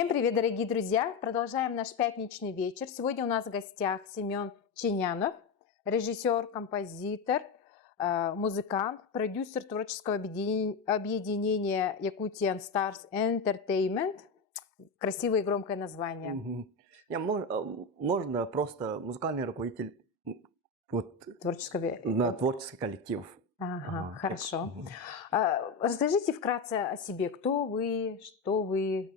Всем привет, дорогие друзья! Продолжаем наш пятничный вечер. Сегодня у нас в гостях Семен Чинянов, режиссер, композитор, музыкант, продюсер творческого объединения Yakutian Stars Entertainment. Красивое и громкое название. Можно просто музыкальный руководитель творческий коллектив. Ага, хорошо. Расскажите вкратце о себе. Кто вы, что вы?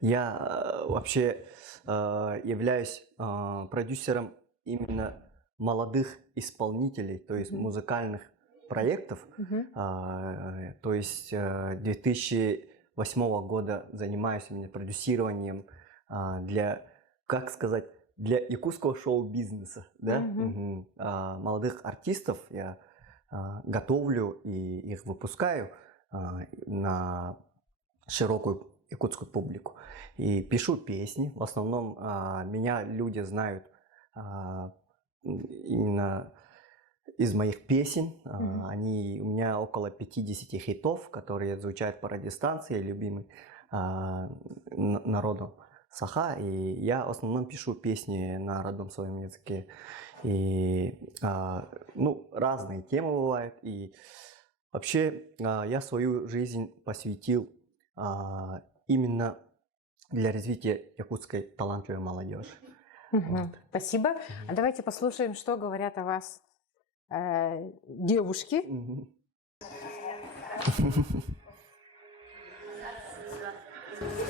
Я вообще являюсь продюсером именно молодых исполнителей, то есть музыкальных проектов. То есть 2008 года занимаюсь именно продюсированием для, как сказать, для якутского шоу-бизнеса, да? Молодых артистов я готовлю и их выпускаю на широкую якутскую публику. И пишу песни. В основном меня люди знают именно из моих песен. У меня около 50 хитов, которые звучат по радиостанции, любимый народом Саха. И я в основном пишу песни на родном своем языке. И разные темы бывают. И вообще я свою жизнь посвятил именно для развития якутской талантливой молодежи. Спасибо. А давайте послушаем, что говорят о вас девушки.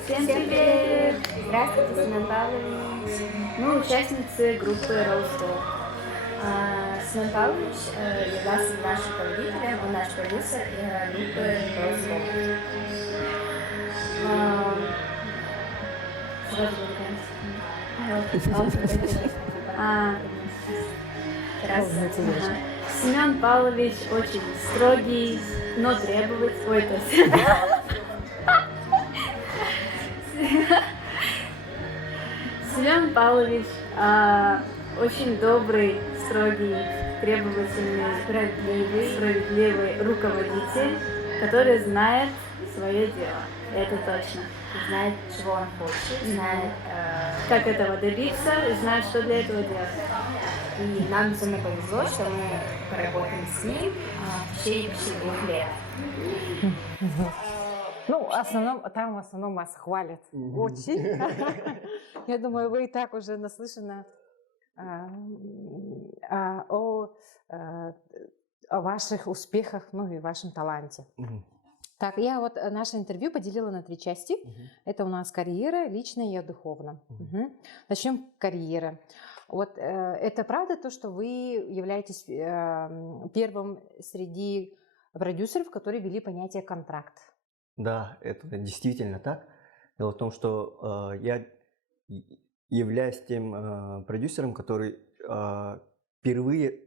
Всем привет! Здравствуйте, Семен Павлович. Мы участницы группы Rollstop. Семен Павлович является нашим руководителем, он наш продюсер группы Rollstop. Семен Павлович очень строгий, но требовательный. Семен Павлович очень добрый, строгий, требовательный, справедливый руководитель, который знает свое дело. Это точно. Знает, чего он хочет, знает, как этого добиться, и знает, что для этого делать. И нам безумно повезло, что мы поработаем с ним в течение почти 2 лет. Там в основном вас хвалят очень. Я думаю, вы и так уже наслышаны о ваших успехах, и вашем таланте. Так, я наше интервью поделила на 3 части. Это у нас карьера, личная и духовная. Начнем с карьеры. Это правда то, что вы являетесь первым среди продюсеров, которые ввели понятие контракт? Да, это действительно так. Дело в том, что я являюсь тем продюсером, который впервые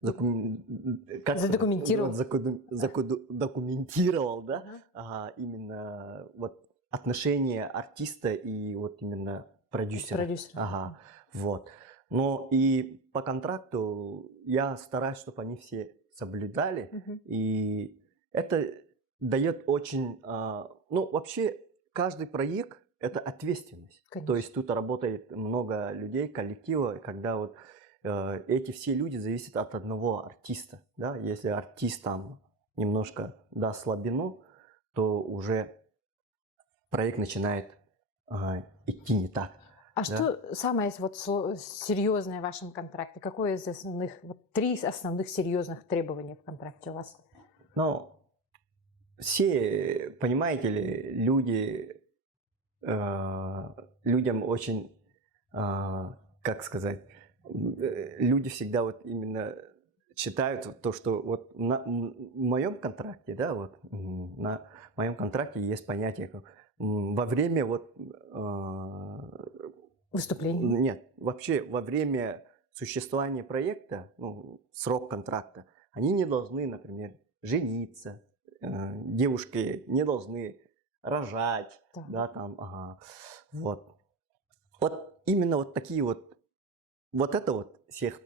задокументировал, да, именно отношения артиста и именно продюсера. Но и по контракту я стараюсь, чтобы они все соблюдали, и это дает очень, вообще каждый проект это ответственность. Конечно. То есть тут работает много людей, коллектива, когда эти все люди зависят от одного артиста, да? Если артист там немножко даст слабину, то уже проект начинает идти не так. А что самое серьезное в вашем контракте? Какое из основных, 3 основных серьезных требования в контракте у вас? Все, понимаете ли, людям очень, как сказать, люди всегда именно считают то, что на моем контракте, да, на моем контракте есть понятие во время выступления. Нет, вообще во время существования проекта, срок контракта, они не должны, например, жениться, девушки не должны рожать, да, там, именно такие это всех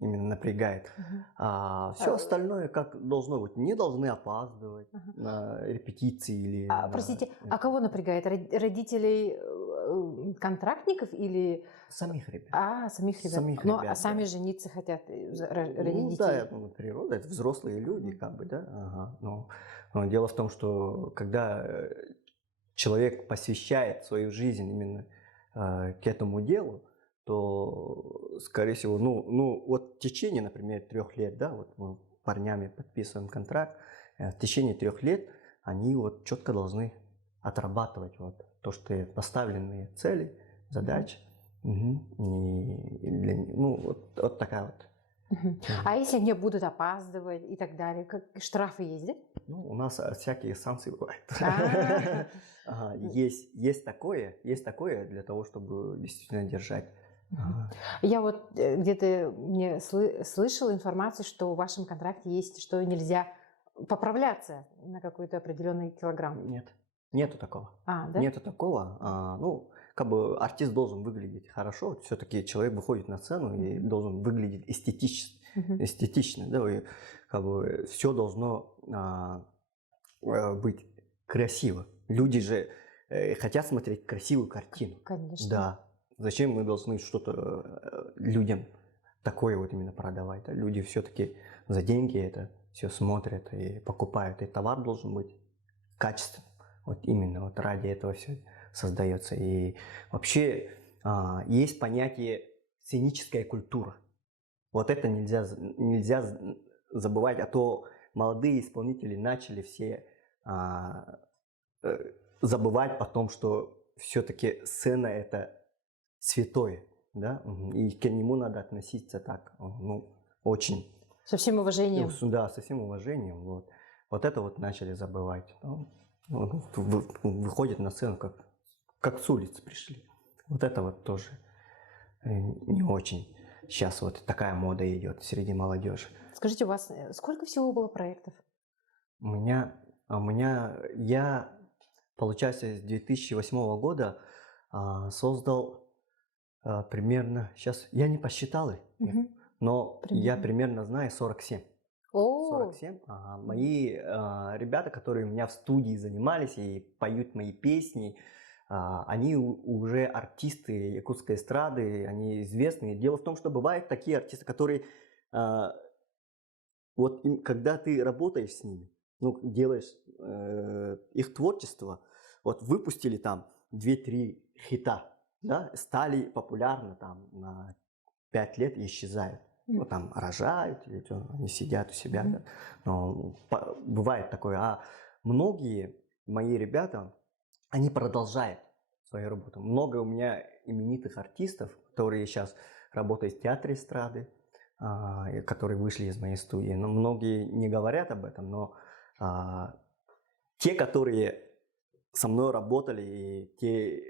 именно напрягает. Все остальное как должно быть. Не должны опаздывать на репетиции или... Простите, кого напрягает? Родителей контрактников или... Самих ребят. Самих ребят. Самих Ну, ребят, сами да. жениться хотят ради Ну, детей. да, это природа, это взрослые люди, как бы, да. Но дело в том, что когда человек посвящает свою жизнь именно к этому делу, то, скорее всего, вот в течение, например, 3 лет, да, вот мы с парнями подписываем контракт, в течение 3 лет они вот четко должны отрабатывать вот то, что поставленные цели, задачи. Вот такая вот. А если они будут опаздывать и так далее, как штрафы есть, да? Ну, у нас всякие санкции бывают. Есть такое для того, чтобы действительно держать. Я вот где-то слышала информацию, что в вашем контракте есть, что нельзя поправляться на какой-то определенный килограмм. Нет, нету такого. Да? Нету такого. Как бы артист должен выглядеть хорошо. Все-таки человек выходит на сцену и должен выглядеть эстетично, да, и как бы все должно быть красиво. Люди же хотят смотреть красивую картину. Конечно. Да. Зачем мы должны что-то людям такое вот именно продавать? Да? Люди все-таки за деньги это все смотрят и покупают. И товар должен быть качественным. Вот именно вот ради этого все создается. И вообще есть понятие сценическая культура. Вот это нельзя забывать, а то молодые исполнители начали все забывать о том, что все-таки сцена это святое, да, и к нему надо относиться так, очень. Со всем уважением. Да, со всем уважением. Вот это вот начали забывать. Выходят на сцену, как с улицы пришли. Вот это вот тоже не очень. Сейчас вот такая мода идет среди молодежи. Скажите, у вас сколько всего было проектов? Я, получается, с 2008 года создал примерно, сейчас я не посчитал их, но я примерно знаю 47. 47. Мои ребята, которые у меня в студии занимались и поют мои песни, они уже артисты якутской эстрады, они известные. Дело в том, что бывают такие артисты, которые, вот когда ты работаешь с ними, делаешь их творчество, вот выпустили там 2-3 хита, да, стали популярны там на 5 лет и исчезают. Там рожают, или они сидят у себя. Да. Но бывает такое. А многие мои ребята, они продолжают свою работу. Много у меня именитых артистов, которые сейчас работают в театре эстрады, которые вышли из моей студии. Но многие не говорят об этом, но те, которые со мной работали, и те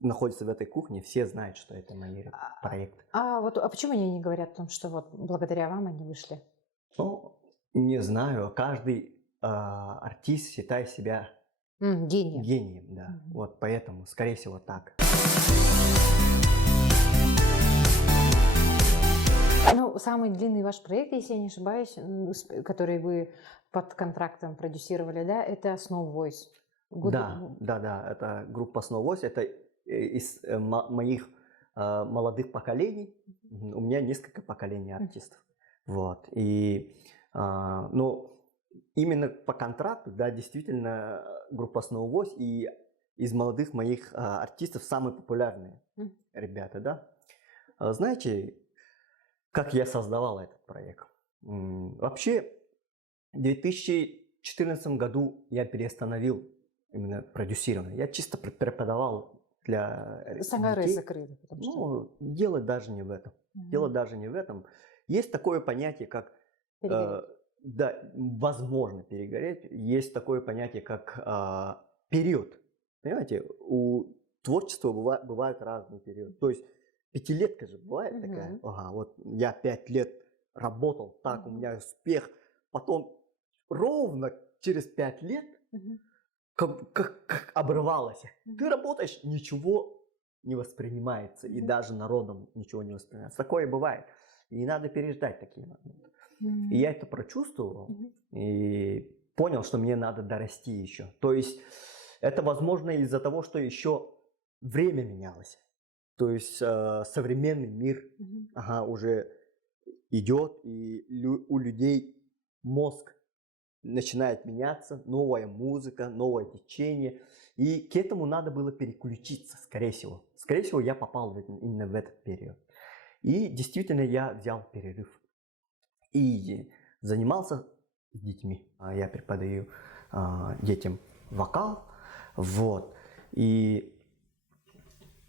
находятся в этой кухне, все знают, что это мои проекты. А почему они не говорят о том, что вот благодаря вам они вышли? Не знаю. Каждый артист считает себя гением, да. Вот поэтому, скорее всего, так. Самый длинный ваш проект, если я не ошибаюсь, который вы под контрактом продюсировали, да, это Snow Voice. Да, это группа Snow Voice, это из моих молодых поколений. У меня несколько поколений артистов. Вот. И, именно по контракту, да, действительно, группа Snow Voice и из молодых моих артистов самые популярные ребята, да. Знаете, как я создавал этот проект? Вообще, в 2014 году я переостановил именно продюсирование. Я чисто преподавал для детей. Закрыты, потому что... Дело даже не в этом. Дело даже не в этом. Есть такое понятие, как... да, возможно перегореть. Есть такое понятие, как период. Понимаете, у творчества бывают разные периоды. То есть пятилетка же бывает такая. Вот я 5 лет работал, так, у меня успех. Потом ровно через 5 лет как обрывалось. Ты работаешь, ничего не воспринимается. И даже народом ничего не воспринимается. Такое бывает. и надо переждать такие моменты. И я это прочувствовал и понял, что мне надо дорасти еще. То есть это возможно из-за того, что еще время менялось. То есть современный мир уже идет, и у людей мозг начинает меняться, новая музыка, новое течение. И к этому надо было переключиться, скорее всего. Скорее всего, я попал именно в этот период. И действительно, я взял перерыв. И занимался с детьми. Я преподаю детям вокал. Вот. И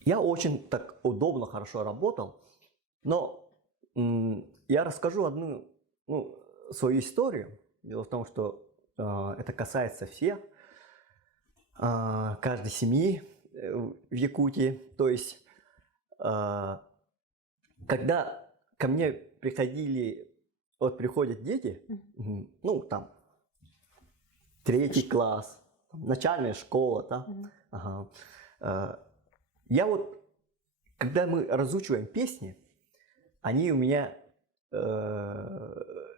я очень так удобно, хорошо работал. Но я расскажу одну свою историю. Дело в том, что это касается всех, каждой семьи в Якутии. То есть, когда ко мне приходят дети, там, 3 класс, начальная школа, да, я когда мы разучиваем песни, они у меня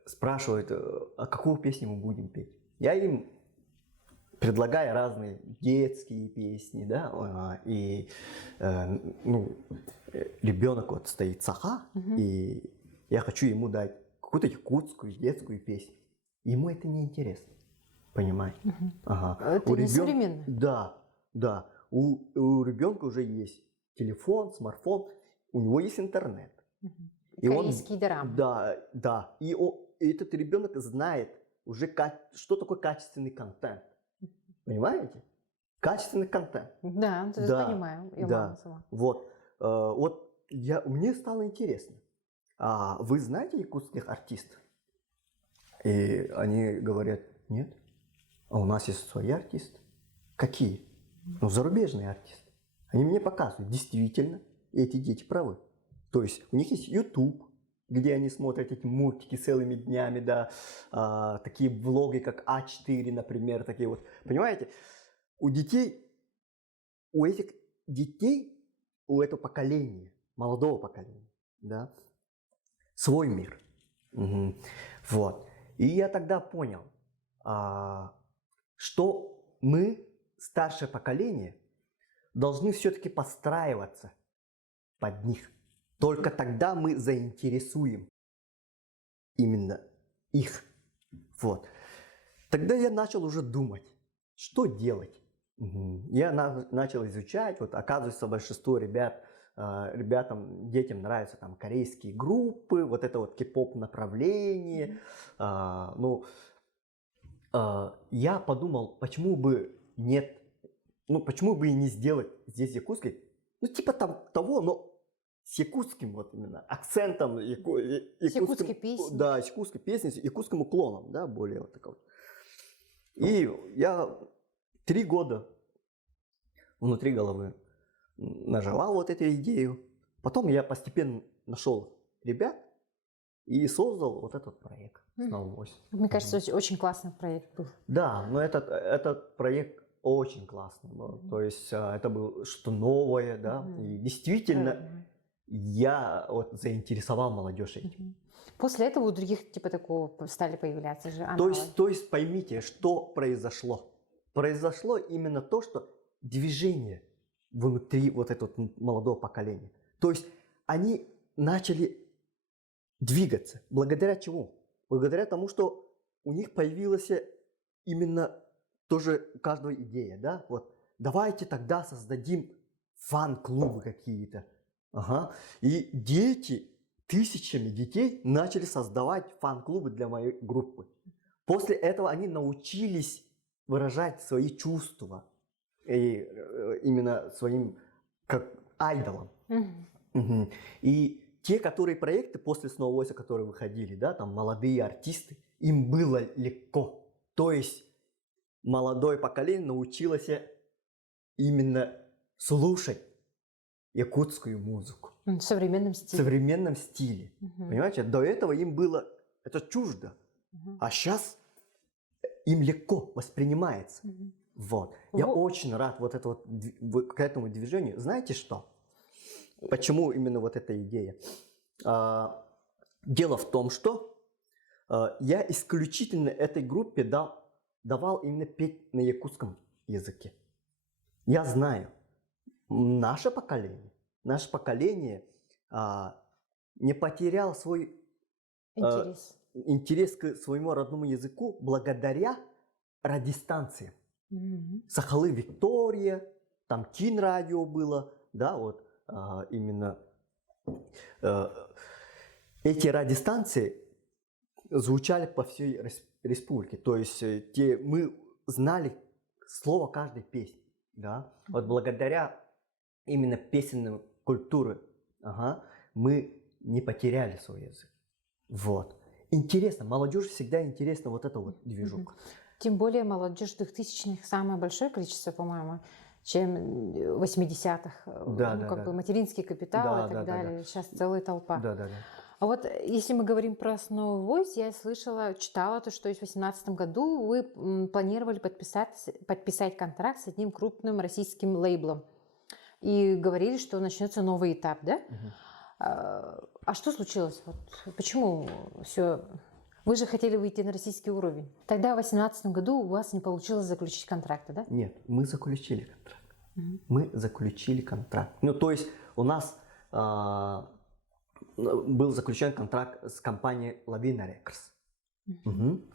спрашивают, а какую песню мы будем петь. Я им предлагаю разные детские песни, да, и ребенок стоит саха, и я хочу ему дать какую-то якутскую детскую песню. Ему это не интересно, понимаете? Это не современно. Да. У ребенка уже есть телефон, смартфон, у него есть интернет. И корейские дорамы. Да. И этот ребенок знает уже, что такое качественный контент. Понимаете? Качественный контент. Да, понимаю. Да. Вот мне стало интересно. А вы знаете якутских артистов? И они говорят, нет. А у нас есть свои артисты. Какие? Зарубежные артисты. Они мне показывают, действительно, эти дети правы. То есть у них есть YouTube, где они смотрят эти мультики целыми днями, да, такие влоги, как А4, например, такие вот. Понимаете, у этих детей, у этого поколения, молодого поколения, да, свой мир. Вот. И я тогда понял, что мы, старшее поколение, должны все-таки подстраиваться под них. Только тогда мы заинтересуем именно их. Вот. Тогда я начал уже думать, что делать. Я начал изучать. Вот, оказывается, большинство ребятам, детям нравятся там корейские группы, вот это вот кей-поп направление. Я подумал, почему бы нет, почему бы и не сделать здесь якутский, типа того, но с якутским вот именно акцентом, с якутской песней. Да, с якутской песней, с якутским уклоном, да, более вот такой. И я 3 года внутри головы наживал вот эту идею. Потом я постепенно нашел ребят и создал вот этот проект «Снова 8». Мне кажется, очень классный проект был. Да, но этот проект очень классный был. То есть это было что-то новое, да, и действительно я вот заинтересовал молодежь этим. После этого у других типа такого стали появляться же аналоги. То есть поймите, что произошло. Произошло именно то, что движение внутри вот этого молодого поколения. То есть они начали двигаться. Благодаря чему? Благодаря тому, что у них появилась именно тоже у каждого идея, да? Вот давайте тогда создадим фан-клубы какие-то. И дети, тысячами детей начали создавать фан-клубы для моей группы. После этого они научились выражать свои чувства и именно своим как айдолам. И те, проекты после «Снова 8», которые выходили, да, там молодые артисты, им было легко. То есть молодое поколение научилось именно слушать якутскую музыку. В современном стиле. В современном стиле. Понимаете, до этого им было это чуждо. А сейчас им легко воспринимается. Вот. Я очень рад вот к этому движению. Знаете что? Почему именно вот эта идея? дело в том, что я исключительно этой группе давал именно петь на якутском языке. Я знаю, наше поколение не потеряло свой интерес к своему родному языку благодаря радиостанциям. Сахалы Виктория, там Тин радио было, да, вот именно эти радиостанции звучали по всей республике, то есть мы знали слово каждой песни, да, вот благодаря именно песенной культуре мы не потеряли свой язык, вот. Интересно, молодежь всегда интересно вот это вот движуха. Тем более молодежь 2000-х самое большое количество, по-моему, чем 80-х. Да. Материнский капитал и так далее. Сейчас целая толпа. А вот если мы говорим про Snow Voice, я читала то, что в 2018 году вы планировали подписать контракт с одним крупным российским лейблом. И говорили, что начнется новый этап, да? А что случилось? Вот почему все... Вы же хотели выйти на российский уровень. Тогда в 2018 году у вас не получилось заключить контракты, да? Нет, мы заключили контракт. Мы заключили контракт. Ну, то есть у нас был заключен контракт с компанией Lavina Records.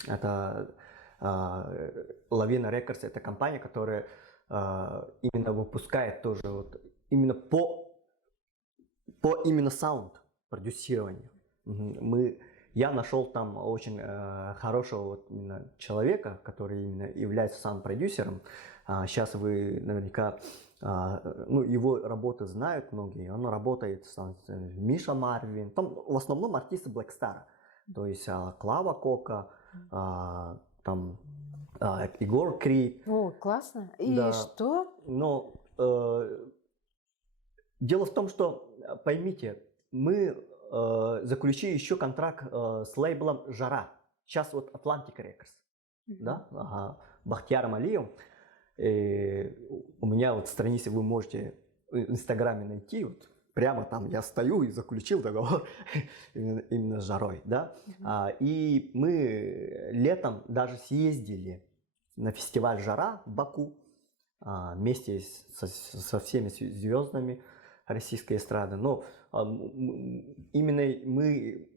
Это Lavina Records — это компания, которая именно выпускает тоже вот именно по именно саунд-продюсированию. Я нашел там очень хорошего вот именно человека, который именно является саунд-продюсером. Сейчас вы наверняка его работы знают многие. Он работает с Миша Марвин. Там в основном артисты Black Star. То есть Клава Кока, там Егор Крид. О, классно. И да. что? Но дело в том, что, поймите, мы заключили еще контракт с лейблом «Жара». Сейчас вот Atlantic Records, да, Бахтияром Алиевым. У меня вот страницы вы можете в Инстаграме найти, вот прямо там я стою и заключил договор именно с «Жарой», да. И мы летом даже съездили на фестиваль «Жара» в Баку вместе со всеми звездами российской эстрады. Но именно мы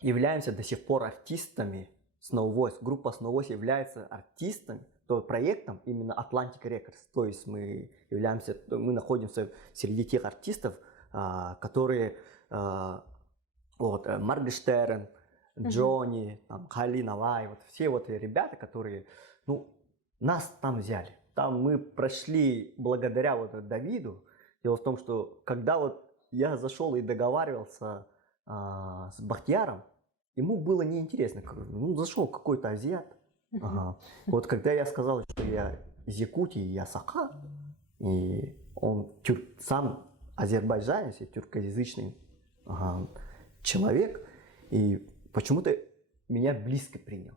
являемся до сих пор артистами Snow Voice. Группа Snow Voice является артистом, то проектом именно Atlantic Records. То есть мы находимся среди тех артистов, которые Моргенштерн, Джонни, Хали Навай, вот все вот ребята, которые нас там взяли. Там мы прошли благодаря вот Давиду. Дело в том, что когда вот я зашел и договаривался с Бахтияром, ему было неинтересно. Зашел какой-то азиат. Вот когда я сказал, что я из Якутии, я саха, и он сам азербайджанец, тюркоязычный человек, и почему-то меня близко принял.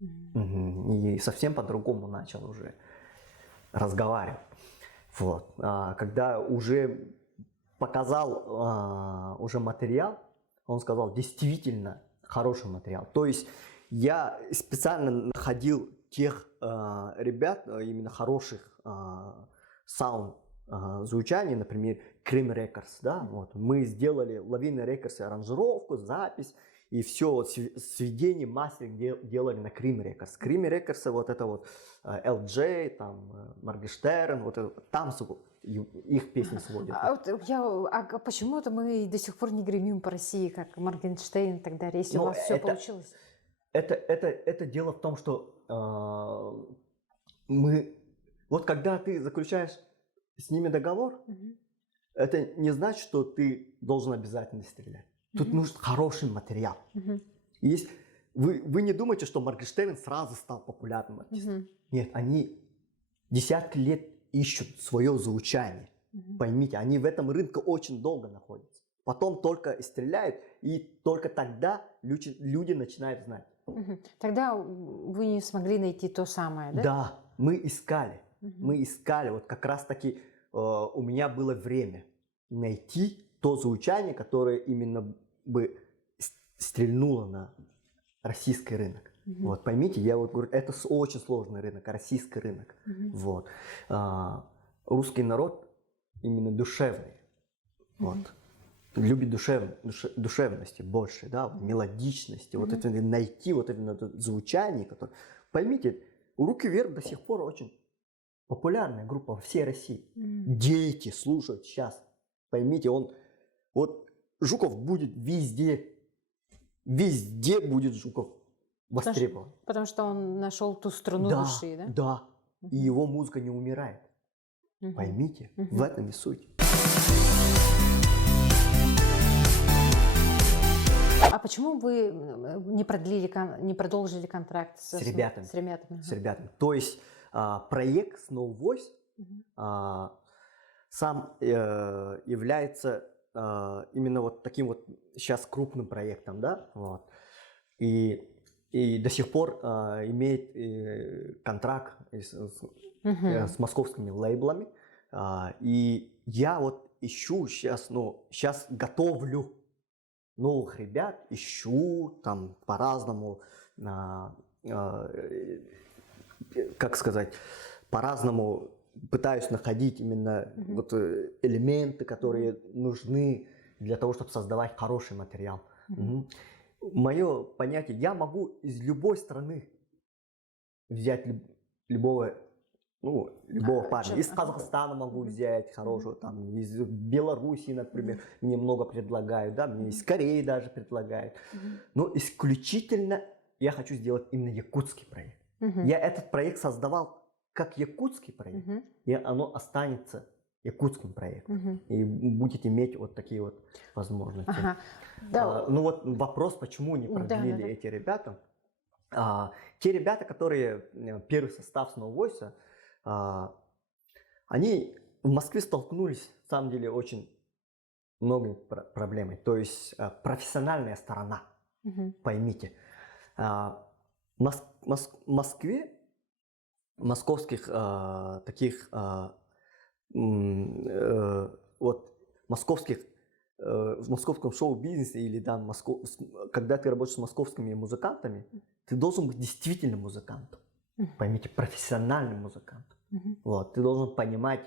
И совсем по-другому начал уже разговаривать. Вот. Когда уже показал уже материал, он сказал, действительно хороший материал. То есть я специально находил тех ребят, именно хороших саунд звучаний, например, Cream Records, да, вот. Мы сделали Lavina Records аранжировку, запись, и все, вот, сведение, мастеринг делали на Cream Records. Cream Records, вот это вот LJ, там, Моргенштерн, вот там их песни сводят. Почему-то мы до сих пор не гремим по России, как Моргенштерн и так далее, если у вас все получилось? Это дело в том, что вот когда ты заключаешь с ними договор, это не значит, что ты должен обязательно стрелять. Тут нужен хороший материал. Вы не думаете, что Моргенштерн сразу стал популярным артистом. Нет, они десятки лет ищут свое звучание. Поймите, они в этом рынке очень долго находятся. Потом только стреляют, и только тогда люди начинают знать. Тогда вы не смогли найти то самое, да? Да, мы искали. Мы искали. Вот как раз таки у меня было время найти то звучание, которое именно бы стрельнуло на российский рынок. Вот, поймите, я вот говорю, это очень сложный рынок, российский рынок. Вот. Русский народ именно душевный. Вот. Любит душевности больше, да, мелодичности, вот это найти вот это звучание, которое... Поймите, «Руки вверх» до сих пор очень популярная группа во всей России. Дети слушают сейчас. Поймите, вот Жуков будет везде будет Жуков востребован. Потому что он нашел ту струну души, да? Да, и его музыка не умирает. Поймите, в этом и суть. А почему вы не продолжили контракт с ребятами? С ребятами. То есть проект Snow Voice сам является именно вот таким вот сейчас крупным проектом, да, вот. И до сих пор имеет контракт с московскими лейблами. И я вот ищу сейчас готовлю новых ребят, ищу там по-разному, как сказать, по-разному пытаюсь находить именно вот элементы, которые нужны для того, чтобы создавать хороший материал. Мое понятие, я могу из любой страны взять любого парня. Из Казахстана могу взять хорошего, там, из Белоруссии, например, мне много предлагают, да, мне из Кореи даже предлагают. Но исключительно я хочу сделать именно якутский проект. Я этот проект создавал как якутский проект, и оно останется якутским проектом. И будет иметь вот такие вот возможности. Ну вот вопрос, почему не продлили эти ребята. Те ребята, которые первый состав Snow Voice, они в Москве столкнулись, на самом деле, очень многими проблемами. То есть профессиональная сторона, поймите. В Москве, московских таких вот московских в московском шоу-бизнесе или да, когда ты работаешь с московскими музыкантами, ты должен быть действительно музыкантом. Поймите, профессиональным музыкантом. Вот, ты должен понимать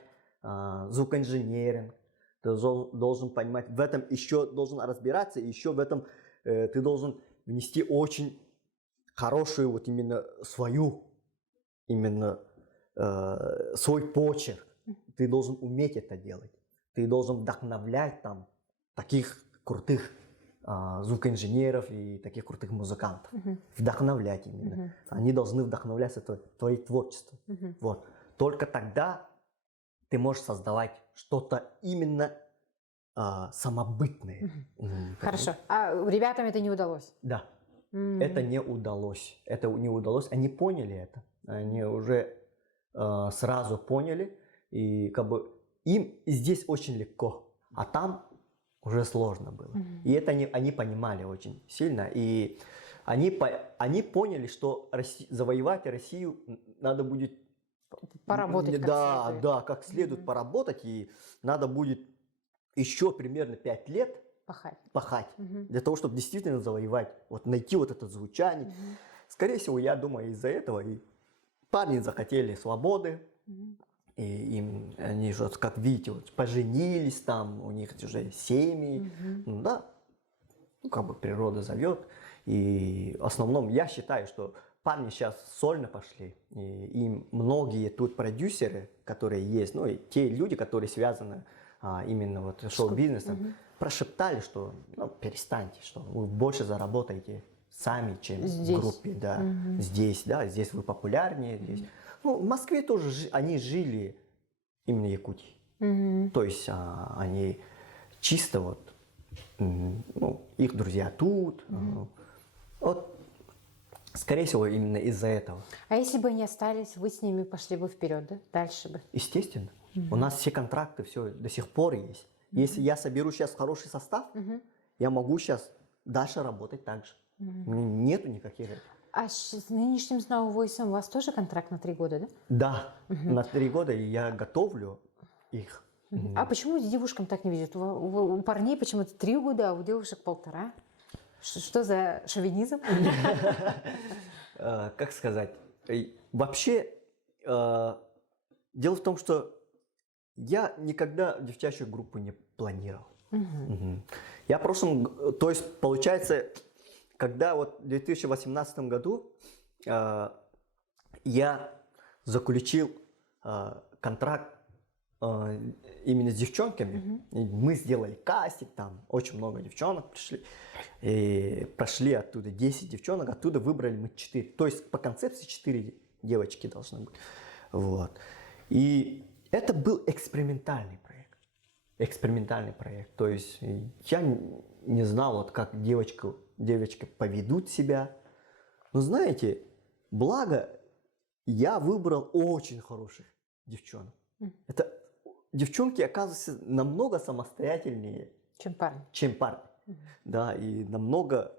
звукоинженеринг, ты должен понимать, в этом еще должен разбираться, и еще в этом ты должен внести очень хорошую вот именно свой почерк. Ты должен уметь это делать. Ты должен вдохновлять там таких крутых звукоинженеров и таких крутых музыкантов. Вдохновлять именно. Они должны вдохновляться твоим творчеством. Вот. Только тогда ты можешь создавать что-то именно самобытное. Хорошо. А ребятам это не удалось? Да. Это не удалось. Это не удалось. Они поняли это. Они уже сразу поняли. И как бы им здесь очень легко. А там уже сложно было. И это они понимали очень сильно. И они поняли, что завоевать Россию надо будет поработать как следует. Как следует поработать. И надо будет еще примерно 5 лет пахать для того, чтобы действительно завоевать, вот найти вот это звучание. Скорее всего, я думаю, из-за этого и парни захотели свободы. И они же, как видите, вот, поженились там, у них уже семьи. Ну да, как бы природа зовет. И в основном я считаю, что парни сейчас сольно пошли. И многие тут продюсеры, которые есть, ну и те люди, которые связаны именно вот с шоу-бизнесом, прошептали, что перестаньте, что вы больше заработаете сами, чем здесь. В группе. Да. Здесь вы популярнее. Здесь. Ну, в Москве тоже они жили именно Якутией. То есть они чисто вот, их друзья тут. Вот, скорее всего, именно из-за этого. А если бы они остались, вы с ними пошли бы вперед, да? Дальше бы? Естественно. У нас все контракты, все до сих пор есть. Если я соберу сейчас хороший состав, я могу сейчас дальше работать так же. Нету никаких... А с нынешним Snow Voice у вас тоже контракт на 3 года, да? Да, на 3 года, и я готовлю их. А почему девушкам так не везет? У парней почему-то 3 года, а у девушек 1,5? Что за шовинизм? Как сказать? Вообще, дело в том, что я никогда девчачью группу не планировал. Я в прошлом, то есть получается, когда вот в 2018 году я заключил контракт именно с девчонками, мы сделали кастинг, там очень много девчонок пришли, и прошли оттуда 10 девчонок, оттуда выбрали мы 4, то есть по концепции 4 девочки должны быть. Вот. И это был экспериментальный проект, то есть я не знал, вот как девочки поведут себя, но знаете, благо я выбрал очень хороших девчонок. Это девчонки, оказывается, намного самостоятельнее, чем парни. Да, и намного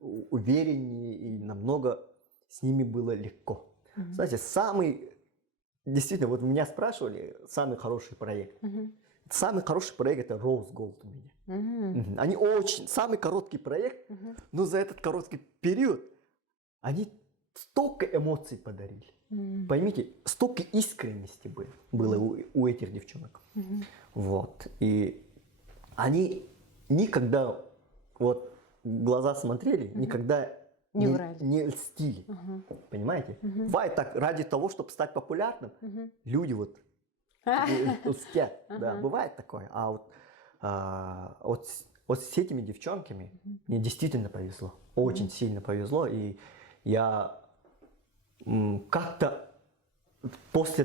увереннее, и намного с ними было легко. Знаете, действительно, вот меня спрашивали, самый хороший проект. Самый хороший проект это Rose Gold у меня. Они самый короткий проект, но за этот короткий период они столько эмоций подарили. Поймите, столько искренности было у этих девчонок. Вот. И они никогда вот в глаза смотрели, никогда не льстили. Понимаете? Бывает так, ради того, чтобы стать популярным, люди вот льстят. Да, бывает такое. Вот с этими девчонками мне действительно повезло. Очень сильно повезло. И я как-то после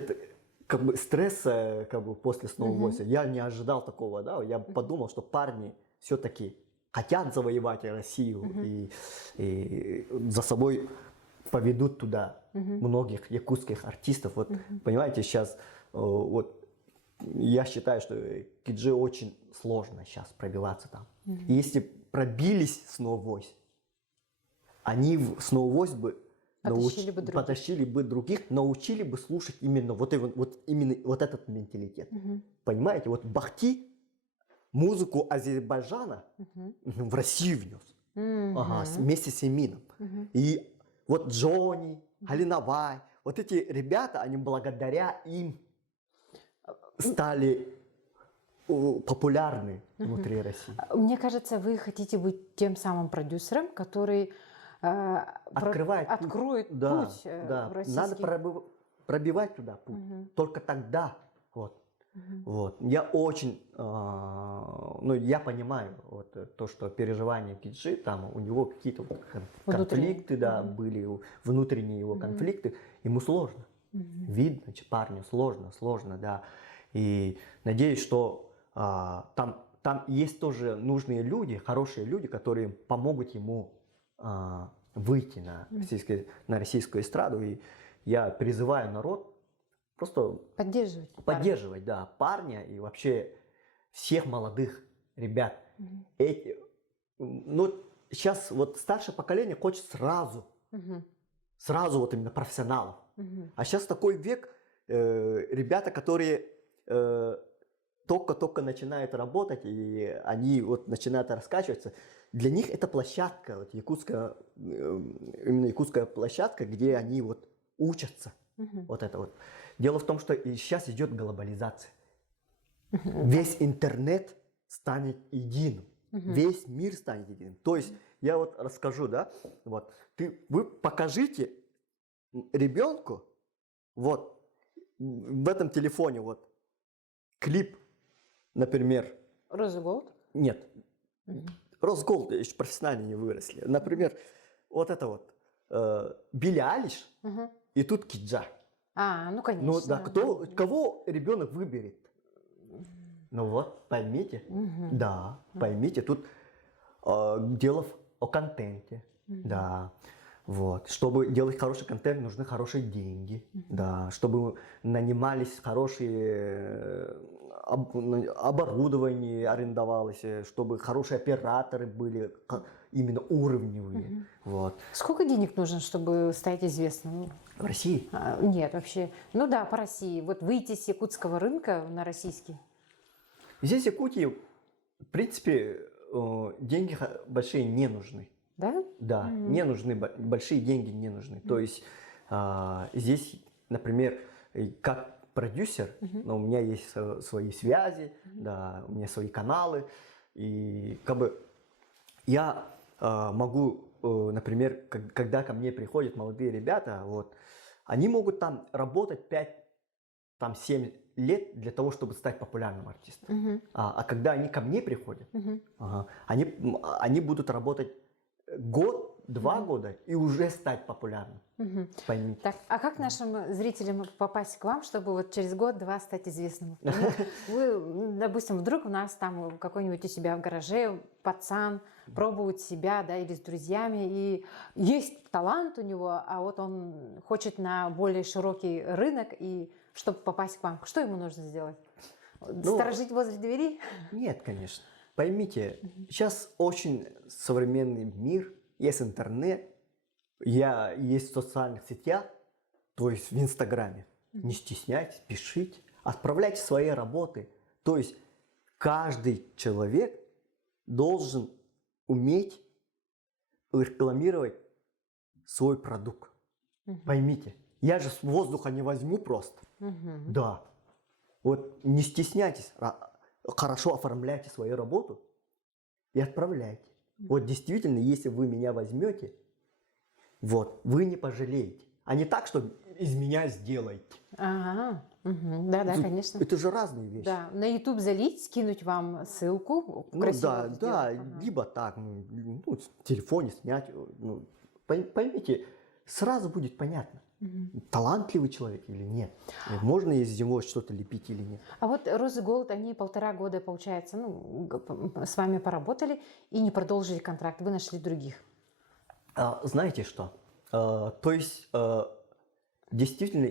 стресса, после Snow Voice, я не ожидал такого, да, я подумал, что парни все-таки хотят завоевать Россию и за собой поведут туда многих якутских артистов. Вот, понимаете, сейчас вот я считаю, что KG очень сложно сейчас пробиваться там. И если пробились в Snow Voice, они в Snow Voice бы потащили бы других, научили бы слушать именно вот этот менталитет. Понимаете, вот Бахти музыку Азербайджана в Россию внес, вместе с Эмином. И вот Джонни, Алинавай, вот эти ребята, они благодаря им стали популярны внутри России. Мне кажется, вы хотите быть тем самым продюсером, который откроет путь в российский. Надо пробивать туда путь. Только тогда. Вот. Я очень, я понимаю то, что переживания KG, там у него какие-то конфликты, были, внутренние его конфликты, ему сложно. Видно, парню сложно, да. И надеюсь, что там есть тоже нужные люди, хорошие люди, которые помогут ему выйти на российскую эстраду. И я призываю народ просто поддерживать парня и вообще всех молодых ребят. Сейчас вот старшее поколение хочет сразу вот именно профессионалов. А сейчас такой век, ребята, которые только начинают работать, и они вот начинают раскачиваться, для них это площадка, вот именно якутская площадка, где они вот учатся. Вот это вот. Дело в том, что сейчас идет глобализация. Весь интернет станет единым. Весь мир станет единым. То есть я вот расскажу, да, вот вы покажите ребенку вот в этом телефоне вот клип, например. Rose Gold? Нет. Rose Gold еще профессионально не выросли. Например, вот это вот Билли Айлиш и тут Киджа. Ну конечно. Ну да, кого ребенок выберет? Ну вот, поймите. Да, поймите, тут дело о контенте. Да. Вот. Чтобы делать хороший контент, нужны хорошие деньги. Да. Чтобы нанимались хорошие оборудование арендовалось, чтобы хорошие операторы были именно уровневые. Вот. Сколько денег нужно, чтобы стать известным? В России? Нет, вообще. Ну да, по России. Вот выйти с якутского рынка на российский. Здесь в Якутии, в принципе, деньги большие не нужны. Да? Да, не нужны, большие деньги не нужны. То есть здесь, например, как продюсер, но у меня есть свои связи, да, у меня свои каналы, и как бы я могу, например, когда ко мне приходят молодые ребята, вот, они могут там работать 5-7 лет для того, чтобы стать популярным артистом. А когда они ко мне приходят, они будут работать год, 2 года и уже стать популярным. Поймите. Так, а как нашим зрителям попасть к вам, чтобы вот через год-два стать известным? Вы, допустим, вдруг у нас там какой-нибудь у себя в гараже пацан пробует себя, да, или с друзьями, и есть талант у него, а вот он хочет на более широкий рынок, и чтобы попасть к вам, что ему нужно сделать? Сторожить возле двери? Нет, конечно. Поймите, сейчас очень современный мир, есть интернет, есть в социальных сетях, то есть в Инстаграме. Не стесняйтесь, пишите, отправляйте свои работы. То есть каждый человек должен уметь рекламировать свой продукт. Поймите, я же с воздуха не возьму просто. Да. Вот не стесняйтесь, хорошо оформляйте свою работу и отправляйте. Вот действительно, если вы меня возьмете, вот, вы не пожалеете. А не так, что из меня сделайте. Ага, да, конечно. Это же разные вещи. Да, на YouTube залить, скинуть вам ссылку. Да, либо так, в телефоне снять. Поймите, сразу будет понятно, талантливый человек или нет. Можно из него что-то лепить или нет. А вот Rose Gold, они 1,5 года, получается, с вами поработали и не продолжили контракт, вы нашли других. Знаете что? То есть, действительно,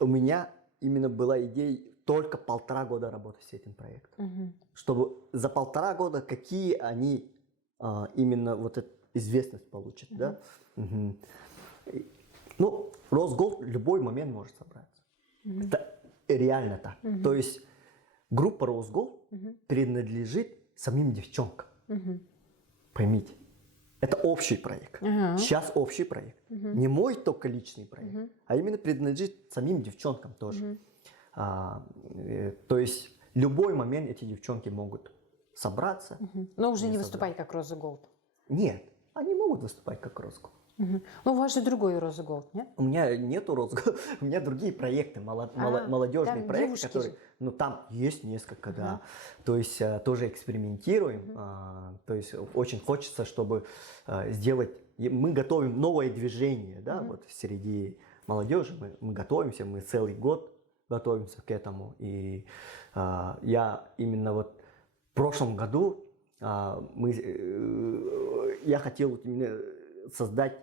у меня именно была идея только 1,5 года работать с этим проектом. Чтобы за 1,5 года какие они именно вот эту известность получат. Да? Ну, Rose Gold в любой момент может собраться. Это реально так. То есть группа Rose Gold принадлежит самим девчонкам. Поймите. Это общий проект. Сейчас общий проект. Не мой только личный проект, а именно принадлежит самим девчонкам тоже. То есть в любой момент эти девчонки могут собраться. Но уже не выступать как Rose Gold. Нет, они могут выступать как Rose Gold. Ну, у вас же другой Rose Gold, нет? У меня нету Rose Gold, у меня другие проекты, молодежные проекты, которые, ну там есть несколько, да. То есть тоже экспериментируем, то есть очень хочется, чтобы сделать, мы готовим новое движение, да, вот среди молодежи, мы готовимся, мы целый год готовимся к этому, и я именно вот в прошлом году я хотел именно создать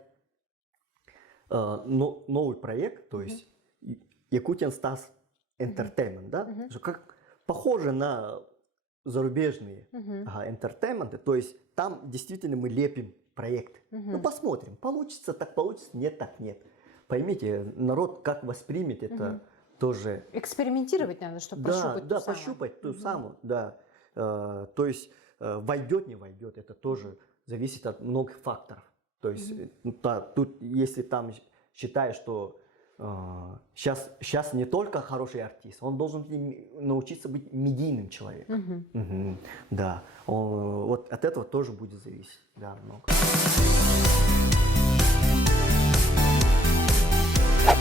новый проект, то есть Yakutian Stars Entertainment, да, как похоже на зарубежные энтертейменты, то есть там действительно мы лепим проект. Ну посмотрим, получится, так получится, нет, так нет. Поймите, народ как воспримет это тоже. Экспериментировать надо, чтобы пощупать ту самую. Пощупать ту самую, да. То есть войдет, не войдет, это тоже зависит от многих факторов. То есть тут, если там считаешь, что сейчас не только хороший артист, он должен научиться быть медийным человеком. Да, вот от этого тоже будет зависеть, да, много.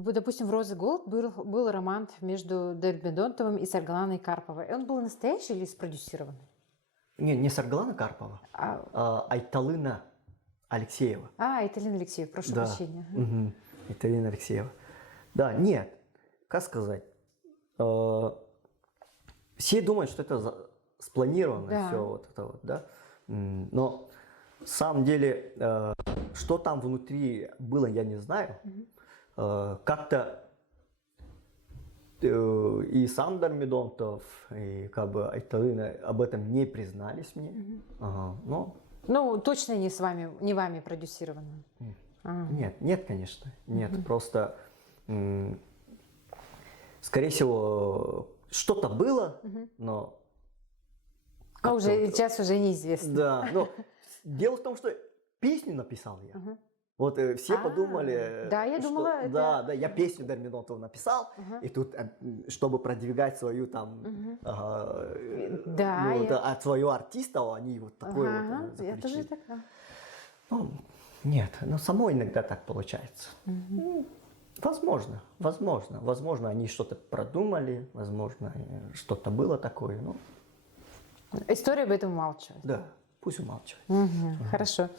Допустим, в Rose Gold был роман между Дербидонтовым и Саргаланой Карповой. Он был настоящий или спродюсированный? Не Саргалана Карпова, а Айталина Алексеева. Айталина Алексеева, прошу прощения. Айталина Алексеева. Да, нет, как сказать, все думают, что это спланировано, все вот это вот, да, но на самом деле, что там внутри было, я не знаю, как-то и сам Дербидонтов, и как бы Айталина об этом не признались мне, но... Ну, точно не вами продюсировано. Нет, конечно, нет, просто, скорее всего, что-то было, но А уже сейчас уже неизвестно. Да, но дело в том, что песню написал я. Мгм. Вот все подумали, да, я что- думала, это- да, я песню Дерминотова написал, Ага. и тут, чтобы продвигать свою там, Мгм. ну, я- вот, свою артиста, они вот такое Ага, вот я тоже заключили. такая. Ну, нет, но само иногда так получается. Ну, возможно, они что-то продумали, возможно, что-то было такое, ну, История об этом умалчивает. да, пусть умалчивает. Мгм, хорошо.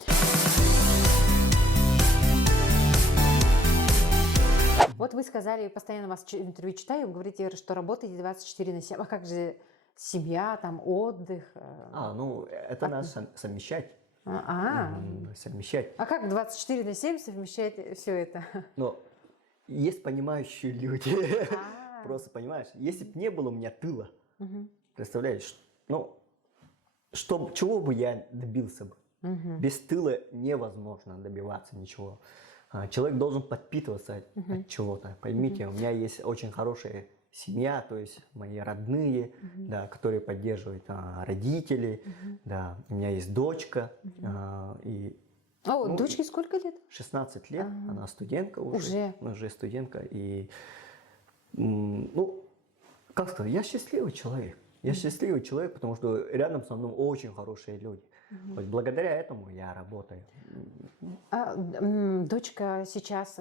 Вот вы сказали, постоянно вас интервью читаю, вы говорите, что работаете 24/7. А как же семья, там, отдых? Ну, это надо совмещать. Совмещать. А как 24/7 совмещать все это? Но есть понимающие люди. А. Просто понимаешь, если бы не было у меня тыла, Мгм. представляешь, ну, чего бы я добился бы? Мгм. Без тыла невозможно добиваться ничего. Человек должен подпитываться от чего-то. Поймите, у меня есть очень хорошая семья, то есть мои родные, да, которые поддерживают родители, да, у меня есть дочка, и ну, Дочке сколько лет? 16 лет, Ага. она студентка Уже? уже студентка, и, ну, как сказать, я счастливый человек. Я счастливый человек, потому что рядом со мной очень хорошие люди. Вот благодаря этому я работаю. Дочка сейчас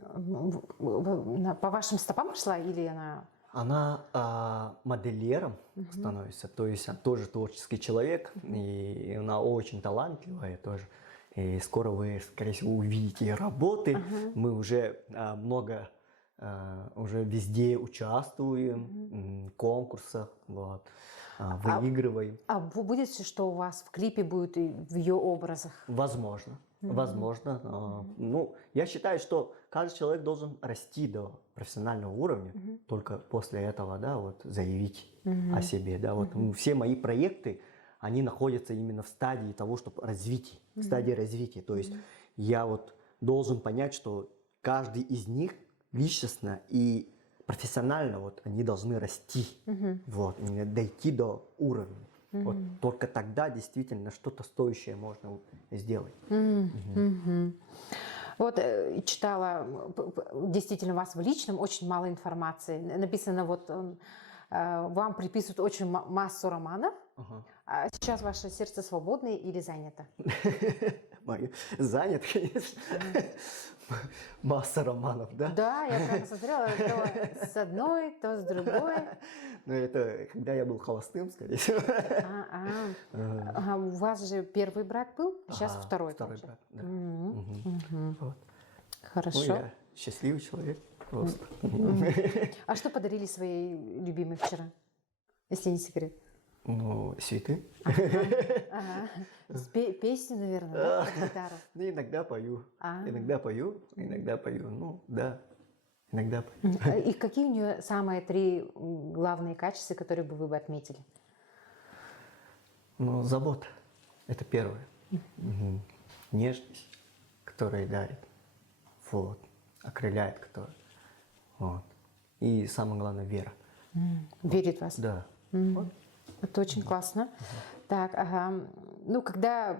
по вашим стопам шла или она... Она модельером становится, то есть она тоже творческий человек, и она очень талантливая тоже. И скоро вы, скорее всего, увидите ее работы. Мы уже много, уже везде участвуем, в конкурсах, вот, выигрываем. Будет, что у вас в клипе будет и в ее образах? Возможно. Возможно. Ну, я считаю, что каждый человек должен расти до профессионального уровня, только после этого, да, вот, заявить о себе, да, вот. Все мои проекты, они находятся именно в стадии того, чтобы развития, стадии развития, то есть я вот должен понять, что каждый из них личностно и профессионально, вот, они должны расти, вот, именно дойти до уровня. Вот только тогда действительно что-то стоящее можно сделать. Вот читала, действительно, у вас в личном очень мало информации. Написано, вот вам приписывают очень массу романов. А сейчас ваше сердце свободное или занято? Мое занят, конечно. Масса романов, да? Да, я прямо смотрела, то с одной, то с другой. Ну, это когда я был холостым, скорее всего. У вас же первый брак был, сейчас второй. Второй брак, да. Вот. Хорошо. Ну, я счастливый человек просто. А что подарили своей любимой вчера, если не секрет? Ну, цветы. Песни, наверное, да, под гитару? Ну, иногда пою. Иногда пою. Ну, да, иногда пою. И какие у нее самые 3 главные качества, которые бы вы отметили? Ну, забота. Это первое. Нежность, которая дарит. Вот. Окрыляет, которая. Вот. И самое главное, вера. Верит в вас? Да. Это очень классно. Так, ну, когда...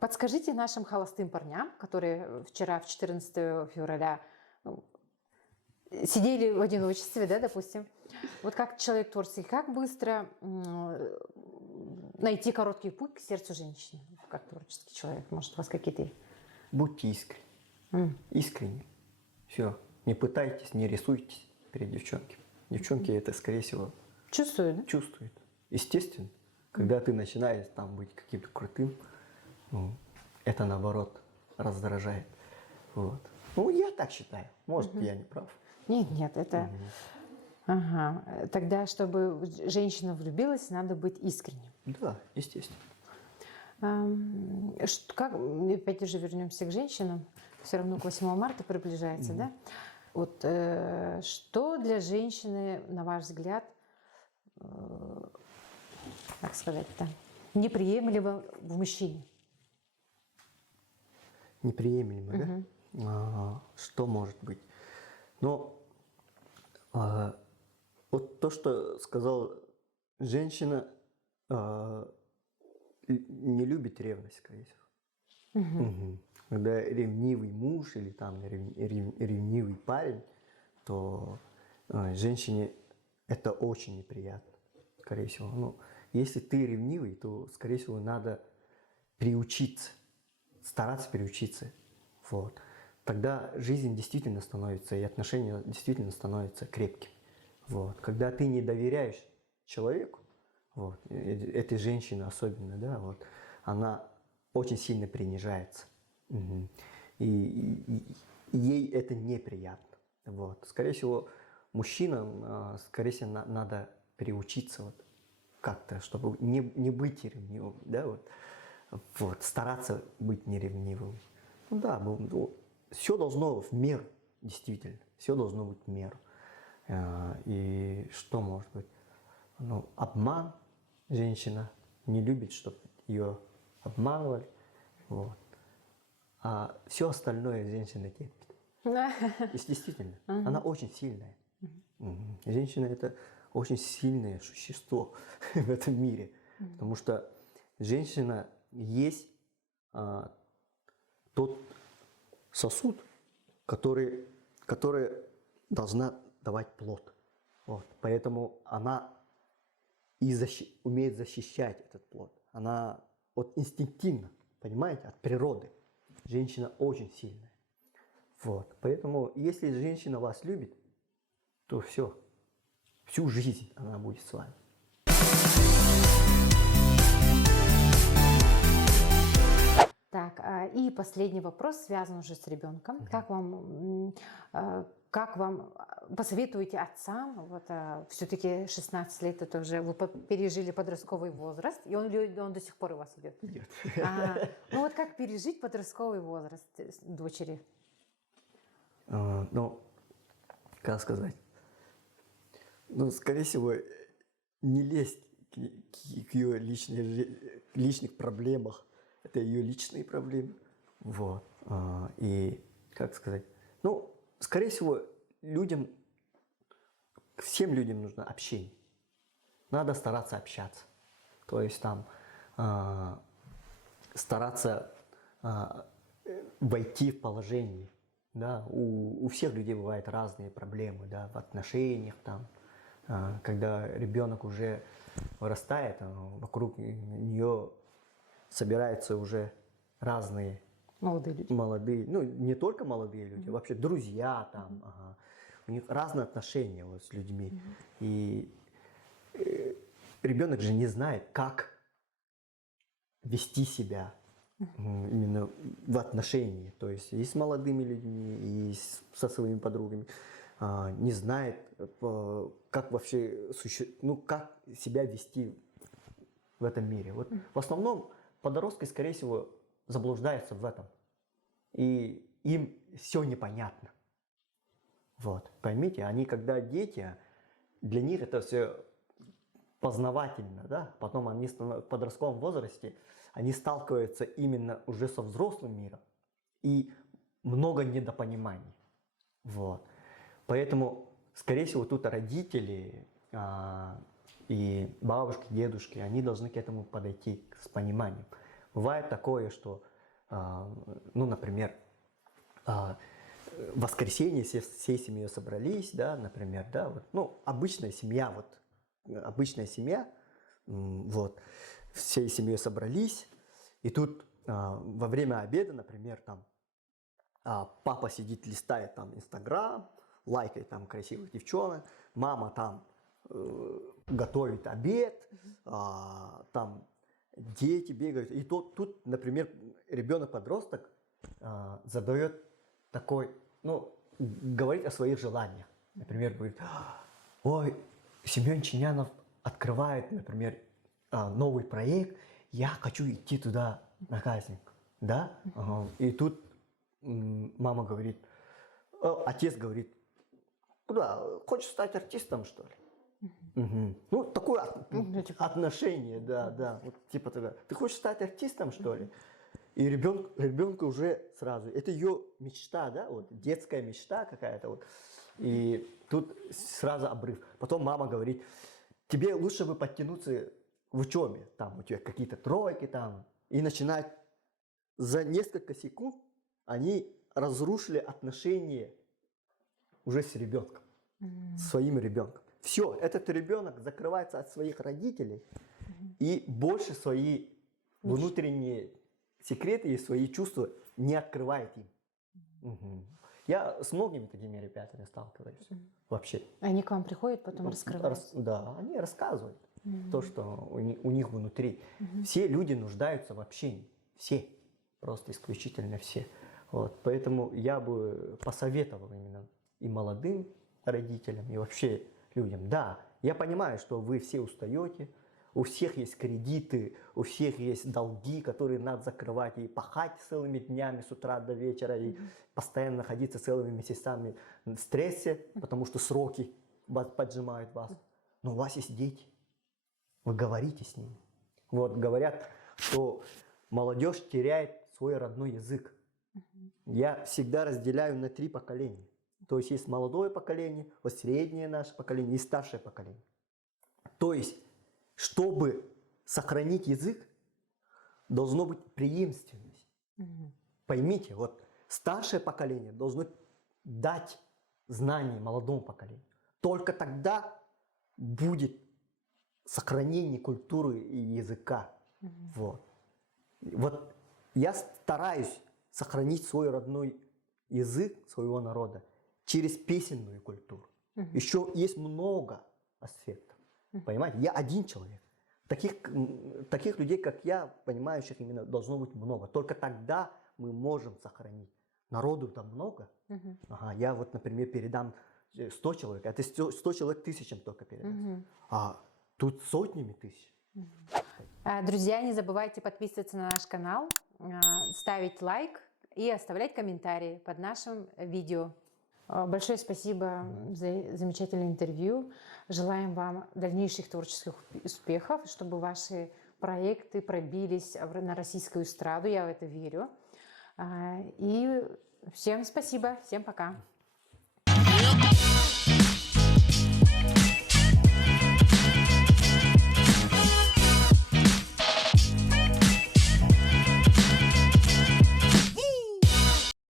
Подскажите нашим холостым парням, которые вчера, в 14 февраля, сидели в одиночестве, да, допустим. Вот как человек творческий, как быстро найти короткий путь к сердцу женщины, как творческий человек? Может, у вас какие-то... Будьте искренни. Искренни. Все. Не пытайтесь, не рисуйтесь перед девчонкой. Девчонки это, скорее всего, Чувствуют, да? чувствуют. Естественно. Когда ты начинаешь там быть каким-то крутым, ну, это наоборот раздражает. Вот. Ну, я так считаю. Может, я не прав. Нет, это... Ага. Тогда, чтобы женщина влюбилась, надо быть искренним. Да, естественно. Как, опять же вернемся к женщинам, все равно к 8 марта приближается, да? Вот что для женщины, на ваш взгляд, как сказать-то, неприемлемо в мужчине? Неприемлемо, да? Что может быть? Но вот то, что сказал женщина, не любит ревность, скорее всего. Когда ревнивый муж или там ревнивый парень, то женщине это очень неприятно, скорее всего. Ну, если ты ревнивый, то, скорее всего, надо приучиться, стараться приучиться. Вот. Тогда жизнь действительно становится, и отношения действительно становятся крепкими. Вот. Когда ты не доверяешь человеку, вот, этой женщине особенно, да, вот, она очень сильно принижается. И ей это неприятно. Вот. Скорее всего, мужчинам, скорее всего, надо приучиться вот, как-то, чтобы не быть ревнивым, да, вот. Вот, стараться быть неревнивым. Ну, да, все должно в меру, действительно, все должно быть в меру. И что может быть? Ну, обман, женщина не любит, чтобы ее обманывали. Вот. А все остальное женщина терпит. Действительно, она очень сильная. Женщина – это очень сильное существо в этом мире. Потому что женщина есть тот сосуд, который должна давать плод. Вот. Поэтому она и умеет защищать этот плод. Она вот инстинктивно, понимаете, от природы. Женщина очень сильная. Вот. Поэтому, если женщина вас любит, то все, всю жизнь она будет с вами. Так, и последний вопрос связан уже с ребенком. Как вам посоветуете отцам, вот все-таки 16 лет, это уже вы пережили подростковый возраст, и он до сих пор у вас идет? Идет. Ну вот как пережить подростковый возраст дочери? Ну, как сказать? Ну, скорее всего, не лезть к ее личных проблемах. Это ее личные проблемы. Вот. И, как сказать, ну, скорее всего, всем людям нужно общение. Надо стараться общаться. То есть там стараться войти в положение. Да? У всех людей бывают разные проблемы, да, в отношениях там. Когда ребенок уже вырастает, вокруг нее собираются уже разные молодые, ну не только молодые люди, вообще друзья там, у них разные отношения вот с людьми. И ребенок же не знает, как вести себя именно в отношении, то есть и с молодыми людьми, и со своими подругами. Не знает, как вообще, как себя вести в этом мире. Вот в основном подростки, скорее всего, заблуждаются в этом. И им все непонятно. Вот, поймите, они когда дети, для них это все познавательно, да? Потом они в подростковом возрасте, они сталкиваются именно уже со взрослым миром. И много недопониманий. Вот. Поэтому, скорее всего, тут родители и бабушки, дедушки, они должны к этому подойти с пониманием. Бывает такое, что, ну, например, в воскресенье всей семьей собрались, да, например, да, вот, ну, обычная семья, вот, всей семьей собрались, и тут во время обеда, например, там, папа сидит, листает там Инстаграм, лайкает там красивых девчонок, мама там готовит обед, там дети бегают. И тут, например, ребенок-подросток задает такой, ну, говорит о своих желаниях. Например, говорит, ой, Семен Чинянов открывает, например, новый проект, я хочу идти туда на кастинг, да? И тут мама говорит, отец говорит, куда, хочешь стать артистом, что ли? Ну, такое отношение, да, вот, типа тогда, ты хочешь стать артистом, что ли? И ребенку уже сразу, это ее мечта, да, вот, детская мечта какая-то, вот, и тут сразу обрыв. Потом мама говорит, тебе лучше бы подтянуться в учебе, там у тебя какие-то тройки там, и начинают за несколько секунд они разрушили отношения уже с ребенком, своим ребенком. Все, этот ребенок закрывается от своих родителей и больше свои внутренние секреты и свои чувства не открывает им. Я с многими такими ребятами сталкиваюсь вообще. Они к вам приходят, потом раскрывают? Да, они рассказывают то, что у них внутри. Все люди нуждаются в общении. Все. Просто исключительно все. Вот. Поэтому я бы посоветовал именно и молодым родителям, и вообще людям. Да, я понимаю, что вы все устаете, у всех есть кредиты, у всех есть долги, которые надо закрывать, и пахать целыми днями с утра до вечера, и постоянно находиться целыми месяцами в стрессе, потому что сроки поджимают вас. Но у вас есть дети, вы говорите с ними. Вот говорят, что молодежь теряет свой родной язык. Я всегда разделяю на 3 поколения. То есть молодое поколение, вот среднее наше поколение и старшее поколение. То есть, чтобы сохранить язык, должна быть преемственность. Поймите, вот старшее поколение должно дать знания молодому поколению. Только тогда будет сохранение культуры и языка. Вот. Вот я стараюсь сохранить свой родной язык своего народа через песенную культуру. Еще есть много аспектов. Понимаете? Я один человек. Таких людей, как я, понимающих именно, должно быть много. Только тогда мы можем сохранить. Народу-то много. Ага, я вот, например, передам 100 человек, а ты 100 человек тысячам только передашь. А тут сотнями тысяч. Друзья, не забывайте подписываться на наш канал, ставить лайк и оставлять комментарии под нашим видео. Большое спасибо за замечательное интервью. Желаем вам дальнейших творческих успехов, чтобы ваши проекты пробились на российскую эстраду. Я в это верю. И всем спасибо, всем пока.